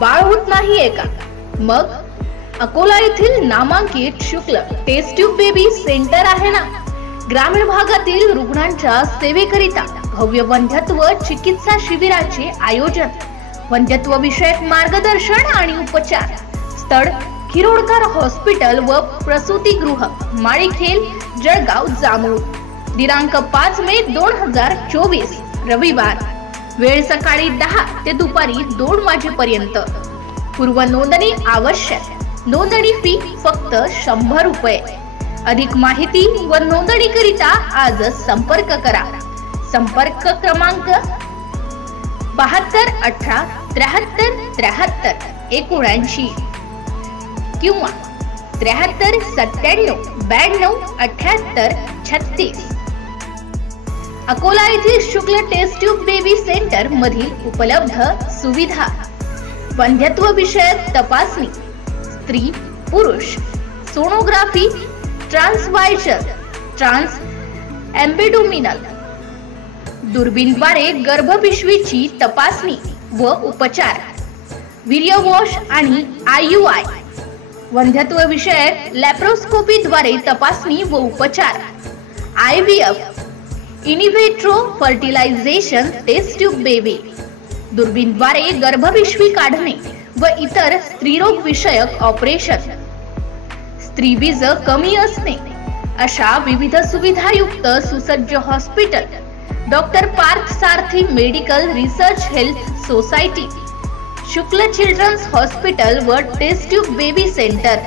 बाळ होत नाहीये का? मग अकोला येथील नामांकित शुक्ल टेस्ट ट्यूब बेबी सेंटर आहे ना. ग्रामीण भागातील रुग्णांच्या सेवेकरिता भव्य वंध्यत्व चिकित्सा शिबिराचे आयोजन, वंध्यत्व विषयक मार्गदर्शन आणि उपचार. स्थळ खिरोडकर हॉस्पिटल व प्रसूतिगृह, माळीखेल, जळगाव जामूळ. दिनांक 5 मे 2024 रविवार. वेळ सकाळी 10 ते दुपारी 2 वाजेपर्यंत. पूर्व नोंदणी आवश्यक. नोंदणी फी फक्त 100 रुपये. अधिक माहिती व नोंदणी करिता आजच संपर्क करा. संपर्क क्रमांक 72 18 73 73 79 किंवा 73 97 92 78 36. अकोला येथील शुक्ल टेस्ट ट्यूब बेबी सेंटर मधील उपलब्ध सुविधा: वंध्यत्व विषयक तपासणी, स्त्री पुरुष सोनोग्राफी, ट्रान्सवायजल, ट्रान्स एम्बेडोमिनल, दुर्बीणद्वारे गर्भपिशवीची तपासणी व उपचार, वीर्य वॉश आणि IUI, वंध्यत्व विषयक लॅप्रोस्कोपी द्वारे तपासणी व उपचार, IVF, in vitro fertilisation test tube baby, दुर्बीणद्वारे गर्भपिशवी काढणे व इतर स्त्रीरोग विषयक ऑपरेशन, स्त्रीबीज कमी असणे अशा विविध सुविधायुक्त सुसज्ज hospital. Doctor Partha Sarathi medical research health society, Shukla children's hospital व test tube baby centre.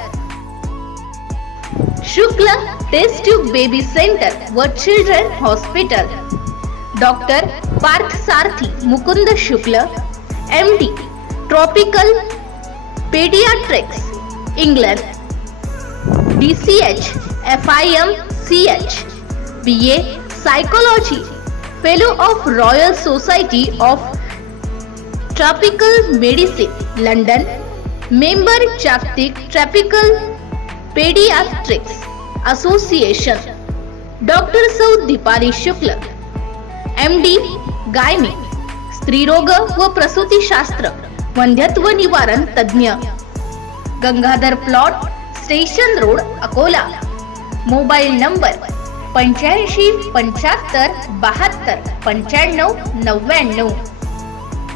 Shukla test tube baby centre व children hospital. Doctor Partha Sarathi Mukund Shukla, MD, tropical paediatrics, England. DCH, FIM, CH, BA psychology, fellow of royal society of tropical medicine, London. Member जागतिक tropical paediatrics association. Doctor सौ दीपाली शुक्ल, MD, गायनी, स्त्रीरोग व प्रसूतीशास्त्र, वंध्यत्व निवारण तज्ञ. Gangadhar plot, station road, Akola. Mobile number 85 75 72 95 99.